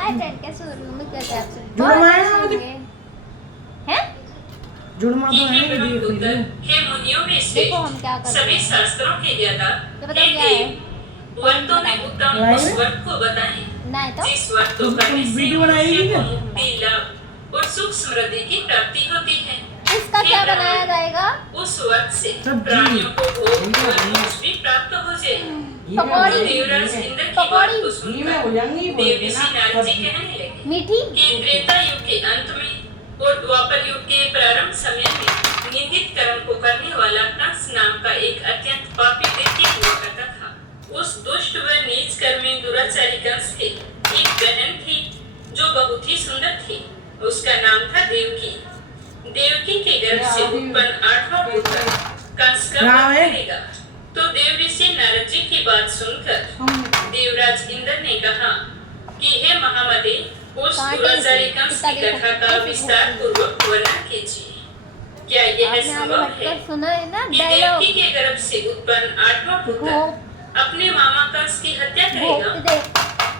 Hi friend, कैसे हो? उम्मीद करते हैं आप सब जुड़ बहुत माया अच्छे ना होंगे। हैं? जुड़मा तो है हे नहीं ब्रह्मपुत्र, हे मुनियों में श्रेष्ठ, देखो हम क्या करते सभी हैं। शास्त्रों के ज्ञाता, तो बताओ हे क्या है? देव, वर्तों में उत्तम लाइन उस है? वर्त को बताएं नहीं तो जिस वर्त को तुम करने से वीडियो बनाएगी मनुष्य को क्या? मुक्ति लाभ और सुख समृद्धि की प्राप्ति होती है। इसका हे क्या ब्राह्मण, बनाया जाएगा? उस वर्त से सब्जी। प्राणियों को भोग इनका और नहीं। मोक्ष भी प्राप्त हो जाए। पकौड़ी। देवराज इंद्र की पकौड़ी। बात को घी में सुनकर हो जाएंगी देव बोलते ऋषि ना नारद जी सब्जी। कहने लगे मीठी? कि त्रेता युग के अंत में और द्वापर युग के प्रारंभ समय में निंदित कर्म को करने वाला कंस नाम का एक अत्यंत पापी व्यक्ति हुआ करता था। उस दुष्ट व नीच कर्मी दुराचारी कंस के एक बहन थी जो बहुत ही सुंदर थी। उसका नाम था देवकी। देवकी के गर्भ से उत्पन्न 8वां पुत्र कंस का वध करेगा। तो देव ऋषि नारद जी की बात सुनकर देवराज इंद्र ने कहा कि हे महामते, उस दुराचारी कंस की कथा का विस्तार पूर्वक वर्णन कीजिए। क्या यह आपने आगे संभव है हटकर सुना है ना कि डायलॉग? देवकी के गर्भ से उत्पन्न 8वां पुत्र अपने मामा कंस की हत्या घोप करेगा? दे।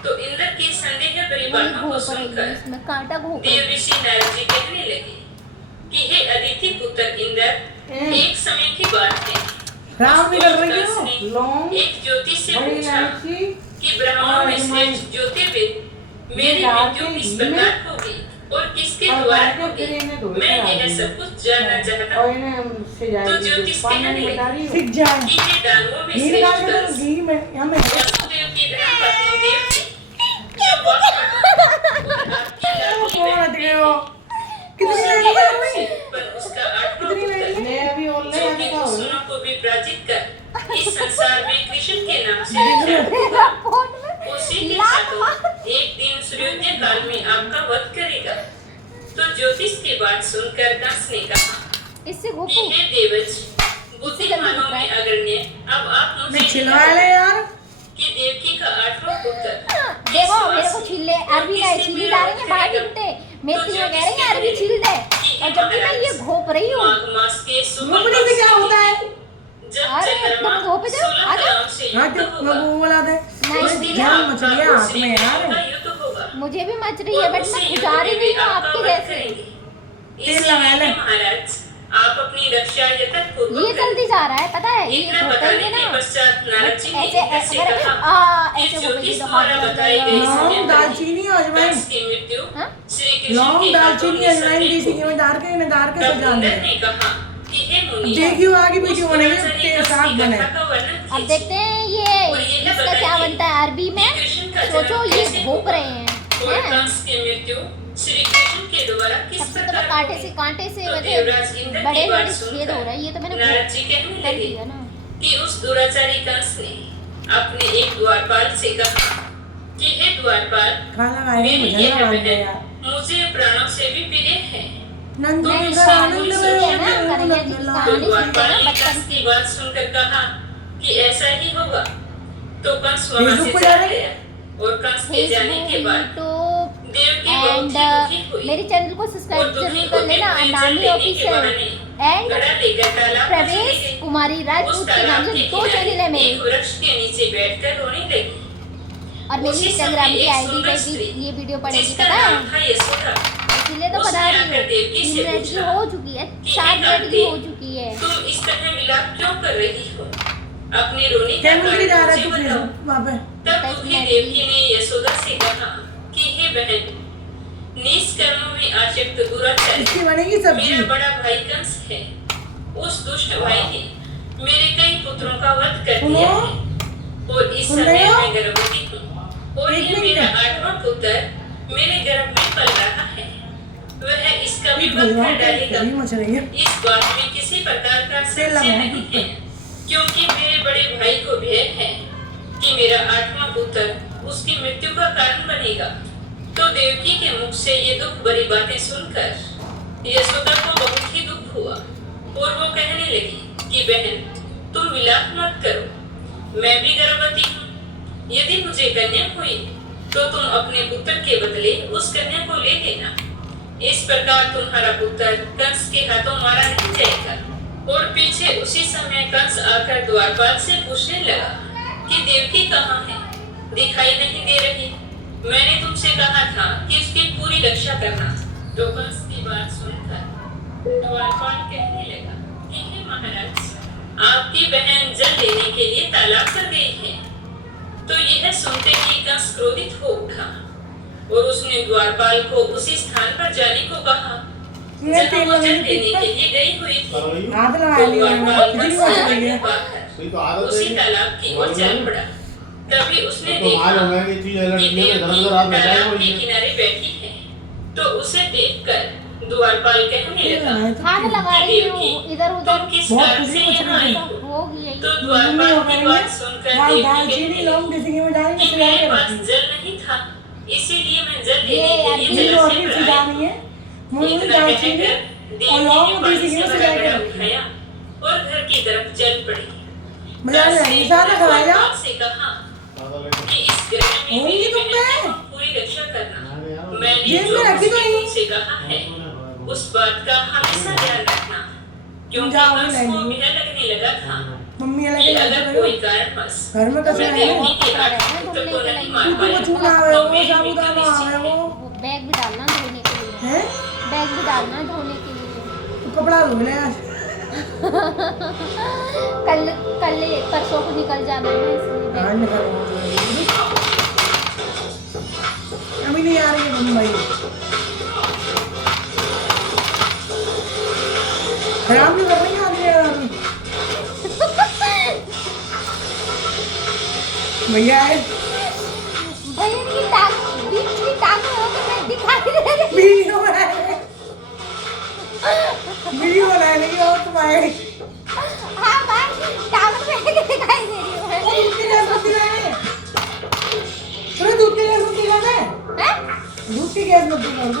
तो इंद्र की संदेह वही परिवारों को घोप रही है, सुनकर इसमें कांटा घोप देव रही ऋषि नारद जी कहने लगे कि हे अदिति पुत्र इंद्र, एक समय की बात है। खराब भी कर रही कंस हो ने लौंग एक ज्योति से बड़ी पूछा इलायची कि ब्राह्मणों में श्रेष्ठ ज्योतिर्विद मेरी मृत्यु किस प्रकार होगी और किसके द्वारा होगी? मैं यह सब कुछ जानना चाहता और हूँ। इन्हें से तो जाएगी ज्योतिष पानी कहने में बता रही लगी हो सीख जाए कि हे दानवों में घी श्रेष्ठ डाल के कंस, घी में हमें वसुदेव की धर्मपत्नी देवकी, जो वसुदेव और आपकी लाडली कौन हट बहन गए हो कितनी उसके लड़की है गर्भ से हमें उत्पन्न उसका 8वां कितनी पुत्र, लड़की है अभी जो ऑनलाइन कि आने का हो दुष्टों को भी पराजित कर इस संसार में कृष्ण के नाम से विख्यात होगा। फोन में उसी के लात साथों एक दिन सूर्योदय काल में आपका वध करेगा। तो ज्योतिष की बात सुनकर कंस ने कहा इससे कि घोपू। हे देवज, बुद्धिमानों में अग्रण्य, अब आप मैं मुझे छिलवा ले यार कि देवकी का 8वां पुत्र देखो मेरे को छील ले। अरबी नहीं छीली जा रही है बाहर गिरते। मेथी में कह रही है अरबी छील दे, और जबकि मैं ये घोप रही हूँ। माघ मास के शुक्ल घोपने से क्या होता है जब अरे, चंद्रमा तुम घोप जाओ, 16 आ जाओ। कलाओं से हाँ युक्त तो मैं होगा, वो बोला था नहीं, उस नहीं, दिन ध्यान आपका मच गया और हाथ श्री में कृष्ण यार का युद्ध होगा। मुझे भी मच रही है, और बट उसी मैं युद्ध गुजार ही में नहीं वे हूँ आपका आपके वध जैसे। करेंगे। तेल लगा ले। इसलिए महाराज, आप अपनी रक्षा यथार्थ पूर्वक ये जल्दी जा रहा है, पता है? ये इतना घोपेंगे बताने के ना पश्चात नारद जी ने ऐसे इंद्र से अगर कहा कि ऐसे घोपेंगे ज्योतिष तो हाथ द्वारा में बताई गई जाएगा। लौंग दालचीनी अजवाइन कंस की मृत्यु हाँ? श्री कृष्ण लौंग के हाथों दालचीनी में अजवाइन सती देसी को। घी में डाल के तब सजा इंद्र दे ने कहा कि हे मुनि, देखियो आगे उस वीडियो बनेगी दुराचारी तेरे कंस साथ की बने कथा का वर्णन अब कीजिए। देखते हैं ये इसका क्या बनता है अरबी में। कृष्ण का सोचो जन्म ये कैसे घोप हुआ? रहे हैं, और हैं? कंस की मृत्यु श्री कृष्ण के द्वारा किस सबसे तो प्रकार कांटे हुई? से तो मतलब देवराज इंद्र की बड़े बात बड़े सुनकर छेद हो रहे हैं। ये तो मैंने नारद जी कहने कर लगे दिया ना। कि उस दुराचारी कंस ने अपने एक द्वारपाल से कहा कि हे द्वारपाल, खाना खाएंगे मेरी मुझे यह ना लग बहन गया मुझे प्राणों से भी प्रिय है। नंद तुम का इसकी आनंद पूरी ले सुनिए ना, तो कन्हैया जी की कहानी सुनते हैं ना द्वारपाल ने बचपन कंस की। की बात सुनकर कहा कि ऐसा ही होगा। तो कंस वहां फेसबुक से पे चला डालेंगे? गया और कंस के जाने फेसबुक, के बाद यूट्यूब देवकी एंड बहुत ही दुखी हुई मेरे चैनल को और सब्सक्राइब दुखी जरूर कर होते लेना। हुए जल नानी लेने के ऑफिशियल बहाने एंड घड़ा लेकर तालाब में चली प्रवेश गई। कुमारी उस राजपूत के नाम तालाब से के 2 किनारे चैनल है मेरे, एक वृक्ष के नीचे बैठकर रोने लगी। और मेरी उसी इंस्टाग्राम समय की एक आईडी सुंदर पे स्त्री, भी ये वीडियो पड़ेगी, जिसका पता है? नाम था यशोदा, इसलिए तो उसने बता रही आकर देवकी हूँ। से 3 मिनट की पूछा हो चुकी है, कि 4 हे मिनट की कांति, हो चुकी है। तुम इस तरह विलाप क्यों कर रही हो? अपने रोने का कैमरे के जा रहा है कारण तू मुझे फेसबुक बताओ। वहाँ पे तब 27 दुखी मिनट देवकी ने यशोदा से कहा कि हे बहन, नीच कर्मों में आसक्त दुराचारी इसकी बनेगी सब्जी मेरा बड़ा भाई कंस है। उस दुष्ट भाई ने मेरे कई पुत्रों का वध कर दिया है और इस सुन समय रहे हो? मैं गर्भवती हूँ और एक ये मिनट। मेरा 8वां पुत्र मेरे गर्भ में पल रहा है। वह इसका एक विवाह भैया कर डालेगा। तेरी मच रही है इस बात में किसी प्रकार का तेल संशय लगा नहीं दूध है, क्योंकि मेरे बड़े भाई को भय है कि मेरा 8वां पुत्र उसकी मृत्यु का कारण बनेगा। तो देवकी के मुख से ये दुख भरी बातें सुनकर यशोदा को बहुत ही दुख हुआ और वो कहने लगी कि बहन, तुम विलाप मत करो, मैं भी गर्भवती हूँ। यदि मुझे कन्या हुई तो तुम अपने पुत्र के बदले उस कन्या को ले लेना। इस प्रकार तुम्हारा पुत्र कंस के हाथों मारा नहीं जाएगा। और पीछे उसी समय कंस आकर द्वारपाल से पूछने लगा कि देवकी कहाँ है? दिखाई नहीं दे रही। मैंने तुमसे कहा था करना। तो उसकी बात सुनकर द्वारपाल कहने लगा कि हे महाराज, आपकी बहन जल लेने के लिए तालाब पर गई है। तो यह सुनते ही कंस क्रोधित हो उठा और उसने द्वारपाल को उसी स्थान पर जाने को कहा ये जहाँ वो जल लेने के लिए गई हुई थी। हाथ लगा तो लिया द्वारपाल कितनी वहाँ बार से चली है पाकर उसी तालाब की ओर चल पड़ा। तभी उसने तो देखा मालूम है कि चीज अलग कि नहीं है, देवकी धर्म रात बैठा तालाब है के किनारे बैठी है। तो उसे देखकर द्वारपाल कहने लगा हाथ लगा रही हूँ इधर उधर तुम किस बहुत कारण से खुशी यहाँ आई हो? होगी यही। तो द्वारपाल की बात सुनकर दाल देवकी दालचीनी कहने लौंग लगी जैसे में डालेंगे कि सिला मेरे के पास रखी जल नहीं था, इसीलिए मैं जल ये लेने के लिए यार ये जलाशय रोटी पर सिला आई। रही है मुझे इतना दालचीनी कहकर और देवकी लौंग ने पानी देसी घी से में भरा सिला के घड़ा रखी उठाया और घर की तरफ चल पड़ी। मजा आ जाएगी साथ खा जा से कहा कि इस ग्रह में होंगी मेरी तुम बहन में। की पूरी रक्षा करना। मैंने जेब जो में रखी तो नहीं। से कहा है उस बात का हमेशा ध्यान रखना, क्योंकि जाओ, कंस ले को ली। यह लगने लगा था मम्मी अलग कि अलग अगर करो कोई कारणवश घर में कैसे मैं आए हो देवकी के हाथ पुत्र को नहीं मार तू पाया को चूना आवे तो वो मेरी साबुदाना मृत्यु आवे निश्चित है। वो वो बैग भी डालना धोने के लिए। हैं बैग भी डालना धोने के लिए। तू कपड़ा धो ले आज कल कल परसों को निकल जाना है ना इसलिए हाँ बैग। निकल अभी नहीं आ रही है मुंबई खराब नहीं कर रही है आदमी अभी भैया है भैया की टांग बीच की टांग में हो तो मैं दिखाई दे रही। वीडियो बनाए वीडियो बनाए नहीं हो तुम्हारे हाँ भाई टांग में दिखाई दे रही हूँ मैं। दूध की गैस मत दिलाए पूरे दूध की गैस मत दिलाना हैं? दूध की गैस मत दिलाओ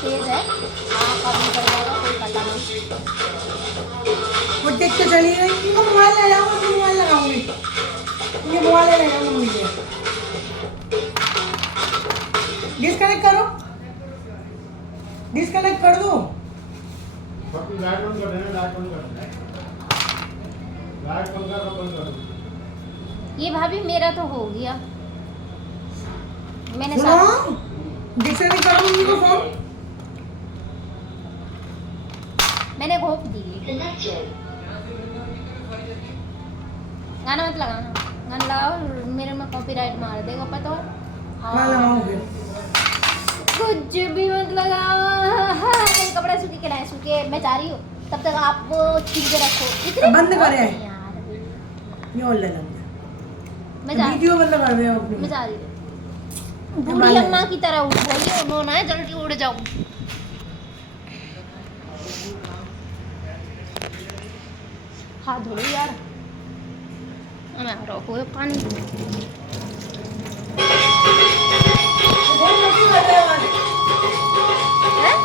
तेज है। हाँ कब निकल जाएगा कोई पता नहीं। वो टेक के चली गई इनको मोबाइल ले जाओ मैं मोबाइल लगाऊंगी ये मोबाइल ले जाओ मम्मी के डिस्कनेक्ट करो डिस्कनेक्ट कर दो बाकी लाइट बंद कर देना, लाइट बंद कर देना, लाइट पंखा का बंद कर दो। ये भाभी मेरा तो हो गया। मैंने सुनो साथ डिस्कनेक्ट करो मम्मी को फोन मैंने घोप दी। गाना मत लगाना। गाना लगाओ मेरे में कॉपीराइट मार देगा पता है। हाँ लगाओ फिर कुछ भी मत लगाओ। हाँ, मेरे कपड़े सूखे के नहीं सूखे मैं जा रही हूँ। तब तक आप वो छीन के रखो। इतने बंद करे। यार ये और ले लो मैं जा वीडियो बंद कर दे मैं अपनी जा रही हूँ। बूढ़ी अम्मा की तरह उठ बोलिए उन्होंने है जल्दी उड़ जाऊँ। हाथ धो लो यार। मैं आ रहा हूँ पानी। बहुत मोटी बात है हैं?